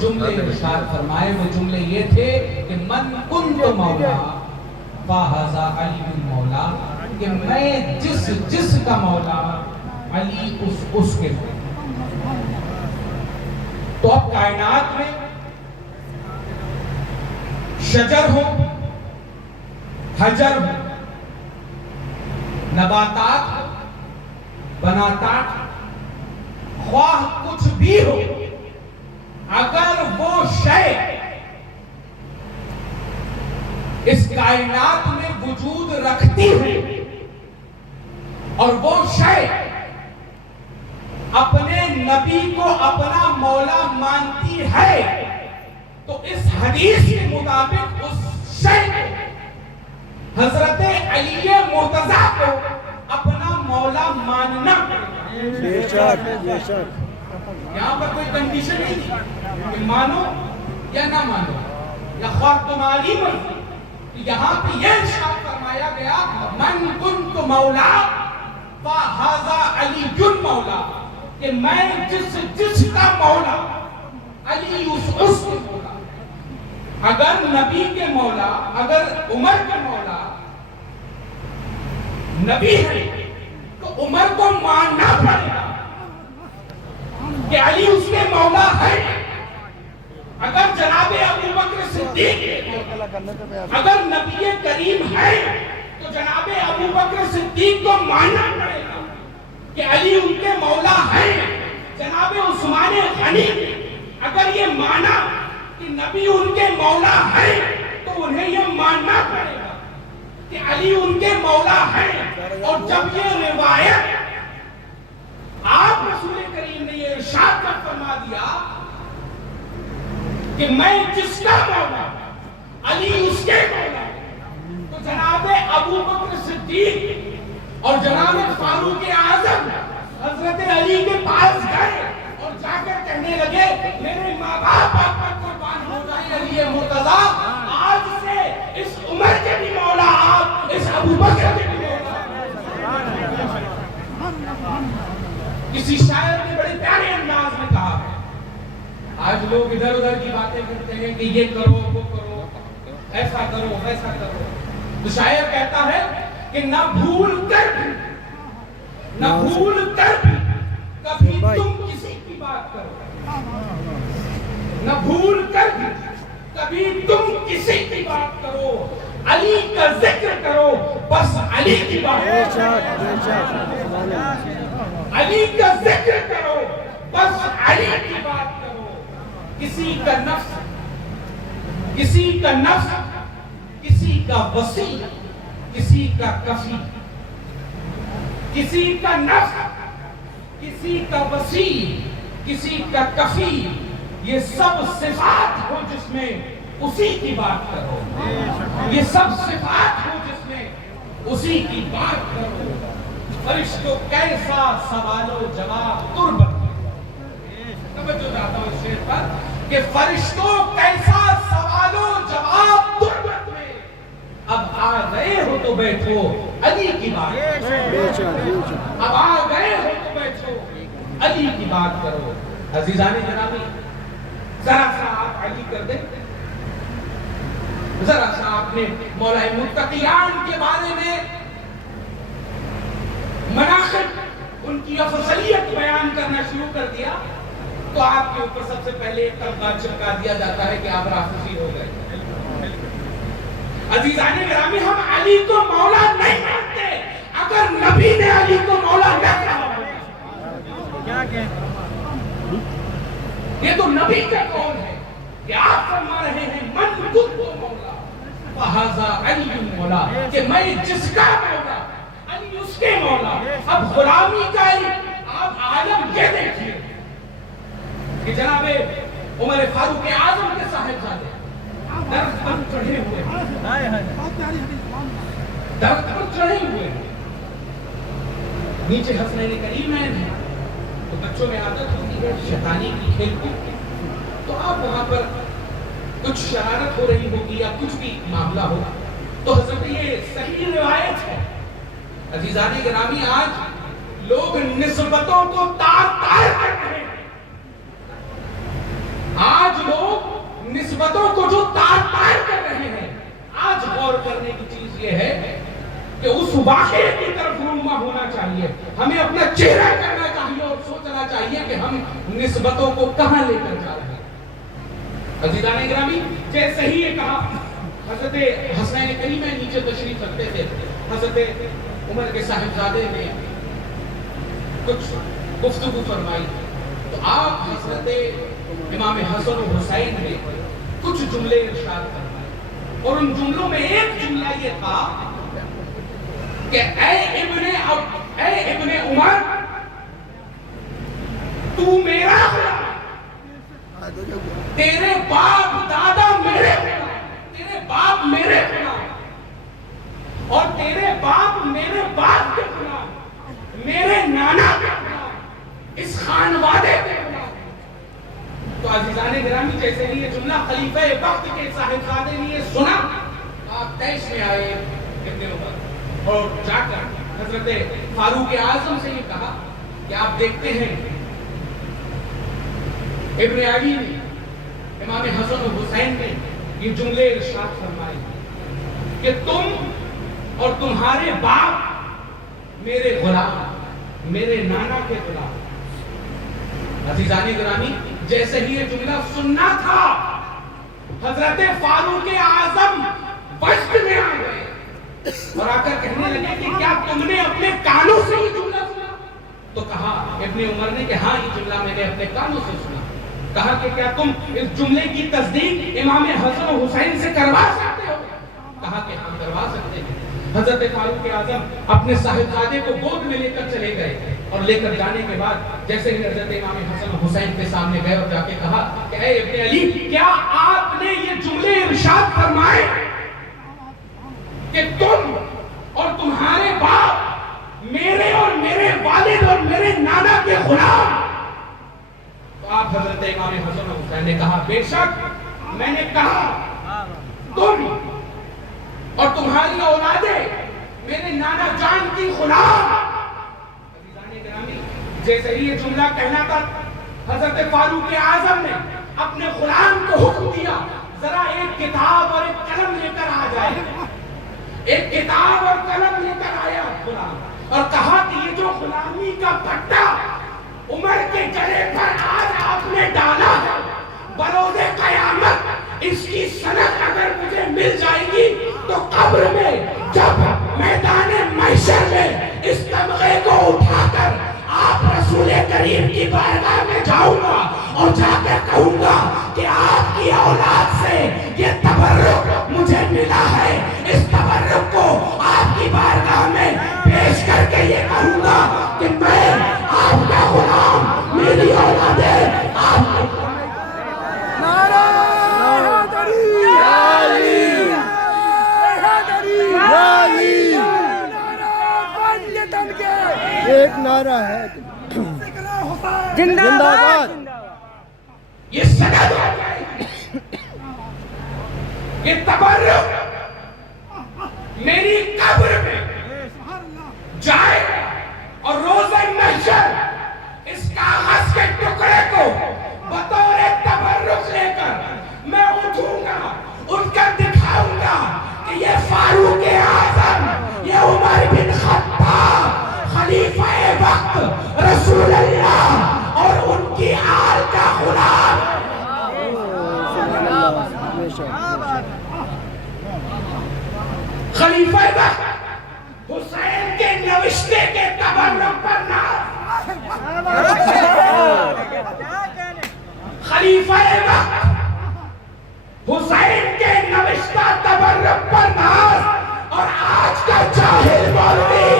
جملے ارشاد فرمائے، وہ جملے یہ تھے کہ من کنت مولا فہذا علی مولا، کہ میں جس کا مولا علی اس کے مولا۔ تو اب کائنات میں شجر ہو، حجر ہو، نباتات ہو، بناتات، خواہ کچھ بھی ہو، اگر وہ شے اس کائنات میں وجود رکھتی ہے اور وہ شے اپنے نبی کو اپنا مولا مانتی ہے، تو اس حدیث کے مطابق اس شے کو حضرت علی مرتضیٰ کو اپنا مولا ماننا بے شک بے شک۔ یہاں پر کوئی کنڈیشن نہیں تھی کہ مانو یا نہ مانو یا خواہ تمہاری مرضی۔ یہاں پہ یہ ارشاد فرمایا گیا من کنت مولا فہذا علی مولا، کہ میں جس کا مولا علی اس کے مولا۔ اگر نبی کے مولا، اگر عمر کے مولا نبی ہے تو عمر کو ماننا پڑے گا کہ علی اس کے مولا ہے۔ اگر جناب ابو بکر صدیق اگر نبی کریم ہے تو جناب ابو بکر صدیق کو ماننا پڑے گا کہ علی ان کے مولا ہے۔ جناب عثمان غنی اگر یہ مانا کہ نبی ان کے مولا ہے تو انہیں یہ ماننا پڑے گا کہ علی ان کے مولا ہے۔ اور جب یہ روایت آپ رسول کریم نے یہ ارشاد فرما دیا کہ میں جس کا مولا علی اس کے مولا، تو جناب ابو بکر صدیق اور جناب فاروق اعظم حضرت علی کے پاس گئے اور جا کر کہنے لگے میرے ماں باپ آپ پر قربان ہو جائیں علی مرتضیٰ، آج سے اس عمر کے بھی مولا آپ، اس ابو بکر کے بھی مولا۔ کسی شاعر نے بڑے پیارے انداز میں کہا ہے، آج لوگ ادھر ادھر کی باتیں کرتے ہیں کہ یہ کرو وہ کرو، ایسا کرو ویسا کرو۔ تو شاعر کہتا ہے کہ نہ بھول کر بھی کبھی تم کسی کی بات کرو، نہ بھول کر بھی کبھی تم کسی کی بات کرو، علی کا ذکر کرو بس علی کی بات کرو، علی کا ذکر کرو بس علی کی بات کرو۔ کسی کا نفس کسی کا وسیع، کسی کا کفی، کسی کا نفس کسی کا وسیع، کسی کا کفی، یہ سب صفات ہو جس میں اسی کی بات کرو، یہ سب صفات ہو جس میں اسی کی بات کرو۔ فرشتوں کیسا سوال و جواب تربت میں، توجہ چاہتا ہوں اس شعر پر کہ فرشتوں کیسا سوال و جواب تربت میں، اب آ گئے ہو تو بیٹھو علی کی بات کرو، اب آ گئے ہو تو بیٹھو علی کی بات کرو۔ عزیزان جنابی، ذرا سا آپ علی کر دیں، ذرا سا آپ نے مولا متقیان کے بارے میں مناقب ان کی افضلیت بیان کرنا شروع کر دیا تو آپ کے اوپر سب سے پہلے ایک طبقہ چپکا دیا جاتا ہے کہ آپ رافضی ہو گئے۔ عزیزان گرامی، ہم علی کو مولا نہیں مانتے اگر نبی نے علی کو مولا نہ کہا۔ یہ تو نبی کا قول ہے کہ آپ فرما رہے ہیں من کنت مولا فہذا علی مولا، کہ میں جس کا مولا علی اس کے مولا۔ اب غلامی کا آپ عالم یہ دیکھیے کہ جناب عمر فاروق اعظم کے صاحبزادے درخت پر چڑھے ہوئے ہیں، درخت پر چڑھے ہوئے ہیں، نیچے حسنین کریمین ہیں، تو بچوں میں عادت ہوتی ہے شیطانی کی کھیل کود کی، تو آپ وہاں پر کچھ شرارت ہو رہی ہوگی یا کچھ بھی معاملہ ہوگا، تو حضرت یہ صحیح روایت ہے۔ عزیزان گرامی، آج لوگ نسبتوں کو تار تار کر رہے ہیں، نسبتوں کو جو تار تار کر رہے ہیں. آج غور کرنے کی چیز یہ ہے کہ اس واقعے کی طرف رونما ہونا چاہیے. ہمیں اپنا چہرہ کرنا چاہیے اور سوچنا چاہیے کہ ہم نسبتوں کو کہاں لے کر جا رہے ہیں. عزیزان گرامی، جیسے ہی یہ کہا حضرت حسنین کریمہ نیچے تشریف رکھتے تھے، حضرت عمر کے صاحبزادے نے کچھ گفتگو فرمائی تو آپ حضرت امام حسن و حسین نے کچھ جملے ارشاد فرمائے، اور ان جملوں میں ایک جملہ یہ تھا کہ اے ابن عمر، تو میرا غلام، تیرے باپ دادا میرے غلام، تیرے باپ میرے غلام، اور تیرے باپ میرے باپ کے غلام، میرے نانا کے غلام، اس خانوادے کے غلام. تو عزیزان گرامی، جیسے ہی یہ جملہ خلیفہ وقت کے صاحبزادے نے یہ سنا، آپ تیش میں آئے ابن عمر اور جا کر حضرت فاروق اعظم سے یہ کہا کہ آپ دیکھتے ہیں ابن علی نے، امام حسن و حسین نے یہ جملے ارشاد فرمائے کہ تم اور تمہارے باپ میرے غلام، میرے نانا کے غلام. عزیزان گرامی، جیسے ہی یہ جملہ سننا تھا، حضرت فاروق اعظم وقت میں آ گئے اور آ کر کہنے لگے کہ کیا تم نے اپنے کانوں سے یہ جملہ سنا؟ تو کہا ابن عمر نے کہ ہاں، یہ جملہ میں نے اپنے کانوں سے سنا. کہا کہ کیا تم اس جملے کی تصدیق امام حسن و حسین سے کروا سکتے ہو؟ کہا کہ ہاں، کروا سکتے ہیں. حضرت فاروق اعظم اپنے صاحبزادے کو گود میں لے کر چلے گئے، اور لے کر جانے کے بعد جیسے ہی حضرت امام حسن و حسین کے سامنے گئے اور جا کے کہا کہ اے ابن علی، کیا آپ نے یہ جملے ارشاد فرمائے کہ تم اور تمہارے باپ میرے اور میرے والد اور میرے نانا کے غلام؟ تو آپ حضرت امام حسن و حسین نے کہا بے شک میں نے کہا تم اور تمہاری اولادیں میرے نانا جان کی غلام. جیسے ہی یہ جملہ کہنا تھا، حضرت فاروق اعظم نے اپنے غلام کو حکم دیا ذرا ایک کتاب اور ایک قلم لے کر آ جائے. ایک کتاب اور قلم لے کر آیا غلام اور کہا کہ یہ جو غلامی کا پٹا عمر کے گلے پر آج آپ نے ڈالا ہے، بروز قیامت اس کی سند اگر مجھے مل جائے گی تو قبر میں جب میدان محشر میں اس تمغے کو اٹھا کر آپ رسول کریم کی بارگاہ میں جاؤں گا اور جا کر کہوں گا کہ آپ کی اولاد سے یہ تبرک مجھے ملا ہے. اس تبرک کو آپ کی بارگاہ میں پیش کر کے یہ کہوں گا کہ میں آپ کا غلام، میری اولادیں آپ کی. ایک نعرہ ہے زندہ باد. یہ سند ہو جائے، یہ تبرک میری قبر میں جائے اور روز محشر اس کاغذ کے ٹکڑے کو بطور تبرک لے کر میں اٹھوں گا، اٹھ کر دکھاؤں گا کہ یہ فاروق اعظم، یہ عمر بن خطاب، خلیفہ وقت رسول اللہ اور ان کی آل کا غلام. خلیفہ وقت حسین کے نوشتے کے تبرک پر ناز. خلیفہ وقت حسین کے نوشتہ تبرک پر ناز. اور آج کا جاہل مولوی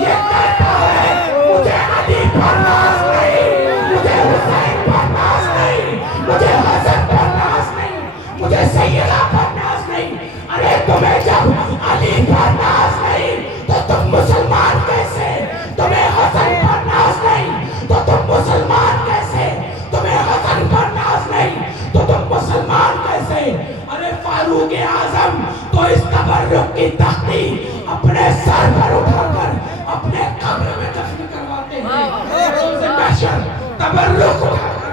یہ کہتا ہے مجھے علی پر ناز نہیں، مجھے حسین پر ناز نہیں، مجھے حسن پر ناز نہیں، مجھے سیدہ پر ناز نہیں. ارے تمہیں جب علی پر ناز نہیں تو تم مسلمان کیسے؟ تمہیں حسن پر ناز نہیں تو تم مسلمان کیسے؟ تمہیں حسن پر ناز نہیں تو تم مسلمان کیسے؟ ارے فاروق اعظم تو اس تبرک کی تختی اپنے سر پر اٹھا کر اپنے قبر میں دفن کرواتے ہیں. روز محشر تبرک اٹھا کر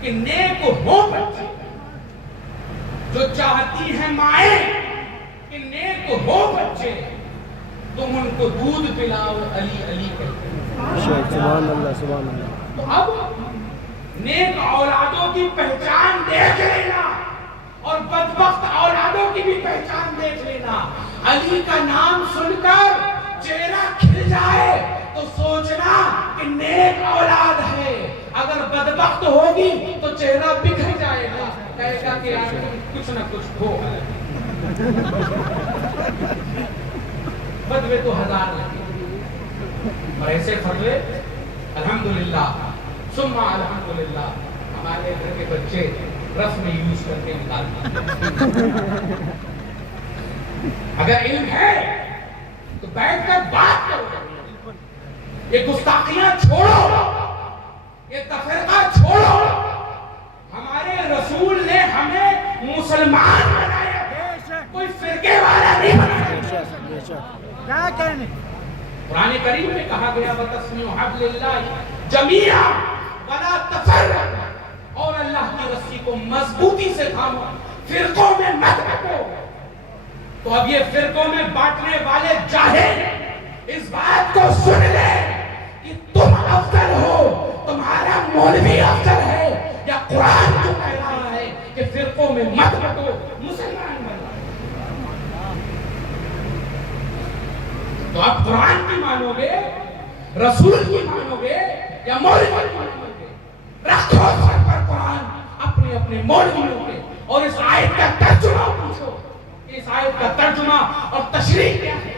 کہ نیک ہو بچے، جو چاہتی ہیں مائیں کہ نیک ہو بچے، تم ان کو دودھ پلاؤ علی علی کہتے ہیں۔ سبحان اللہ سبحان اللہ۔ تو اب نیک اولادوں کی پہچان دیکھ لینا اور بدبخت اولادوں کی بھی پہچان دیکھ لینا۔ علی کا نام سن کر چہرہ کھل جائے تو سوچنا کہ نیک اولاد ہے، اگر بدبخت ہوگی تو چہرہ بکھر جائے گا، کہے گا کہ یار کچھ نہ کچھ ہو۔ فتوے تو ہزار لگے اور ایسے فتوے الحمدللہ ثم الحمدللہ ہمارے گھر کے بچے رف میں یوز کر کے نکالتے ہیں۔ اگر علم ہے تو بیٹھ کر بات کرو، یہ گستاخیاں چھوڑو، یہ تفرقہ چھوڑو۔ ہمارے رسول نے ہمیں مسلمان بنایا، کوئی فرقے والا نہیں بنایا۔ کیا کہنے قرآن کریم میں کہا گیا وَتَصْمِعُ حَبْلِ اللَّهِ جَمِيعًا وَلَا تَفَرَّقُوا، اور اللہ کی رسی کو مضبوطی سے تھامو، فرقوں میں مت بٹو۔ تو اب یہ فرقوں میں بانٹنے والے جاہل اس بات کو سن لے کہ تم افضل ہو، تمہارا مولوی افضل ہے یا قرآن جو کہہ رہا ہے کہ فرقوں میں مت بٹو، مسلمان بنو۔ تو اب قرآن کی مانو گے، رسول کی مانو گے یا مولوی کی مانو گے؟ رکھو سر پر قرآن اپنے اپنے مولویوں کے، اور اس آیت کا ترجمہ پوچھو، اس آیت کا ترجمہ اور تشریح کیا ہے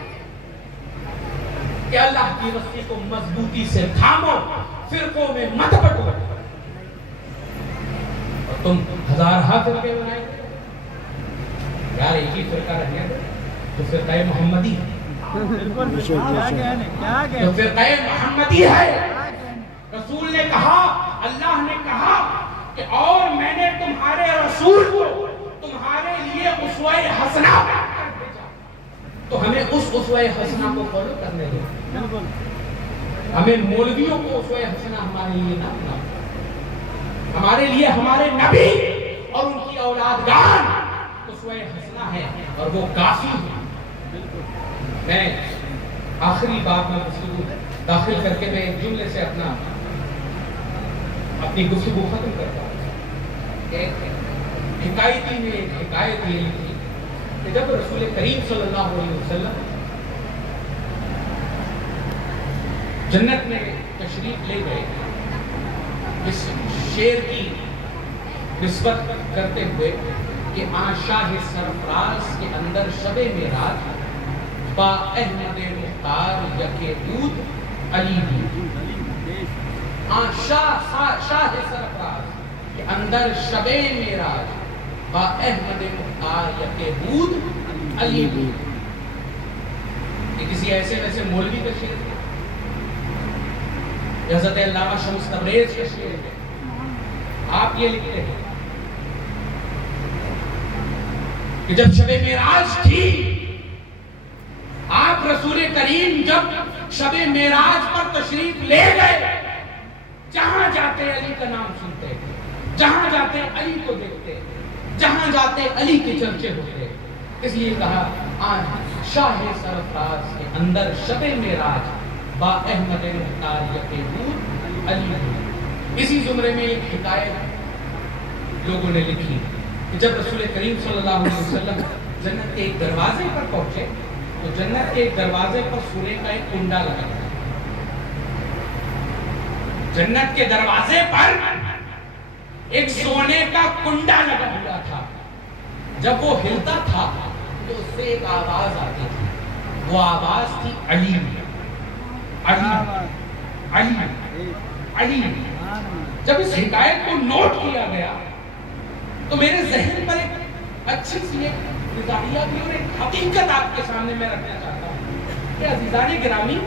کہ اللہ کی رسی کو مضبوطی سے تھامو، فرقوں میں مت بٹو۔ اور تم ہزارہ فرقے بنائے گے، یار ایک ہی فرقہ رہنے دو تو فرقہ محمدی ہے، تو فرقہ محمدی ہے۔ رسول نے کہا، اللہ نے کہا کہ اور میں نے تمہارے رسول کو تمہارے لیے اسوہ حسنہ بنا کر بھیجا، تو ہمیں اس اسوہ حسنہ کو فالو کرنے دو، ہمیں مولویوں کو اسوہ حسنہ ہمارے لیے نہ بناؤ، ہمارے لیے ہمارے نبی اور ان کی اولادگان اسوہ حسنہ ہے اور وہ کافی ہے۔ میں آخری بات میں گفتگو داخل کر کے میں ایک جملے سے اپنی گفتگو ختم کرتا ہوں۔ ایک حکایتی میں ایک حکایت یہ لکھی کہ جب رسول کریم صلی اللہ علیہ وسلم جنت میں تشریف لے گئے، اس شعر کی نسبت کرتے ہوئے کہ شاہ سرفراز کے اندر شب معراج با احمد مختار یکے دود علی بھی، شاہ سرفراز کے اندر شب معراج با احمد مختار یکے دود علی بھی۔ یہ کسی ایسے ویسے مولوی کا شعر ہے، حضرت علامہ شمس تبریز کا شعر ہے۔ آپ یہ لکھتے ہیں کہ جب شب معراج تھی، آپ رسول کریم جب شب معراج پر تشریف لے گئے، جہاں جاتے علی کا نام سنتے، جہاں جاتے علی کو دیکھتے، جہاں جاتے علی کے چرچے ہوتے، اس لیے کہا آج شاہ سرفراز کے اندر شب معراج با احمد مختار یکے دود علی۔ اسی زمرے میں ایک حکایت لوگوں نے لکھی کہ جب رسول کریم صلی اللہ علیہ وسلم جنت کے ایک دروازے پر پہنچے تو جنت کے ایک دروازے پر سونے کا ایک کنڈا لگا تھا۔ جنت کے دروازے پر ایک سونے کا کنڈا لگا ہوا تھا، جب وہ ہلتا تھا تو اس سے ایک آواز آتی تھی، وہ آواز تھی علی علی علی علی۔ جب اس حکایت کو نوٹ کیا گیا تو میرے ذہن پر ایک اچھی سی ایک نظریہ بھی اور ایک حقیقت آپ کے سامنے میں رکھنا چاہتا ہوں کہ عزیزان گرامی،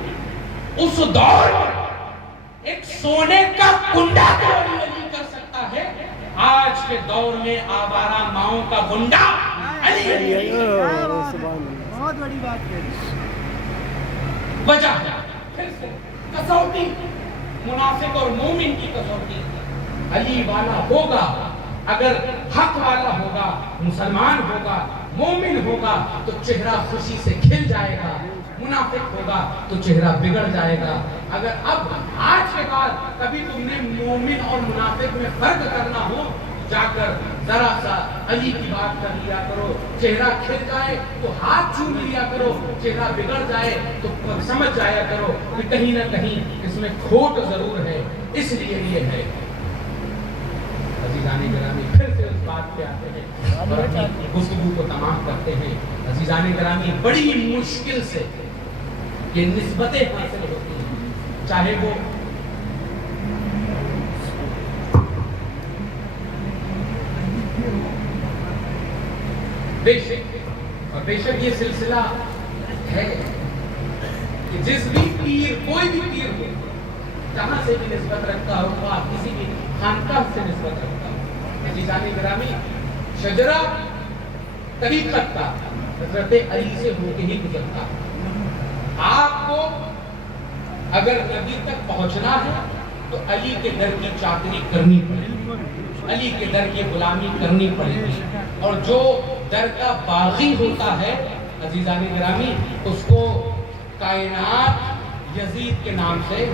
اس دور ایک سونے کا کنڈا کو علی کر سکتا ہے، آج کے دور میں آوارہ ماؤں کا گنڈا علی۔ بہت بڑی بات ہے۔ وجہ پھر سے کسوٹی، منافق اور مومن کی کسوٹی، علی والا ہوگا، اگر حق والا ہوگا، مسلمان ہوگا، مومن ہوگا تو چہرہ خوشی سے کھل جائے گا، منافق ہوگا تو چہرہ بگڑ جائے گا۔ اگر اب آج کے بعد کبھی تم نے مومن اور منافق میں فرق کرنا ہو، جا کر ذرا سا علی کی بات کر لیا کرو، چہرہ کھل جائے تو ہاتھ چوم لیا کرو، چہرہ بگڑ جائے تو سمجھ جایا کرو کہ کہیں نہ کہیں اس میں کھوٹ ضرور ہے، اس لیے یہ ہے۔ عزیزان گرامی، پھر سے اس بات پہ آتے ہیں اور اپنی گفتگو کو تمام کرتے ہیں۔ عزیزان گرامی، بڑی مشکل سے یہ نسبتیں حاصل ہوتی ہیں، چاہے وہ بے شک اور بے شک یہ سلسلہ ہے کہ جس بھی پیر، کوئی بھی پیر ہو، جہاں سے بھی نسبت رکھتا ہو، آپ کسی بھی خانقاہ سے نسبت رکھتا ہو، عزیزان گرامی، شجرہ طریقت کا حضرت علی سے ہو کے ہی گزرتا ہے۔ آپ کو اگر نبی تک پہنچنا ہے تو علی کے در کی چاکری کرنی پڑے گی، علی کے در کی غلامی کرنی پڑے گی، اور جو در کا باغی ہوتا ہے عزیزان گرامی، اس کو کائنات یزید کے نام سے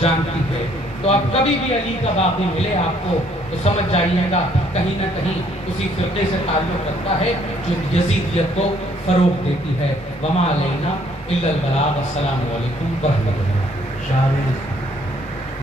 جانتی ہے۔ تو اب کبھی بھی علی کا باغی ملے آپ کو تو سمجھ جائیے گا کہیں نہ کہیں اسی فرقے سے تعلق رکھتا ہے جو یزیدیت کو فروغ دیتی ہے۔ وما علینا الا البلاغ۔ السلام علیکم ورحمۃ اللہ۔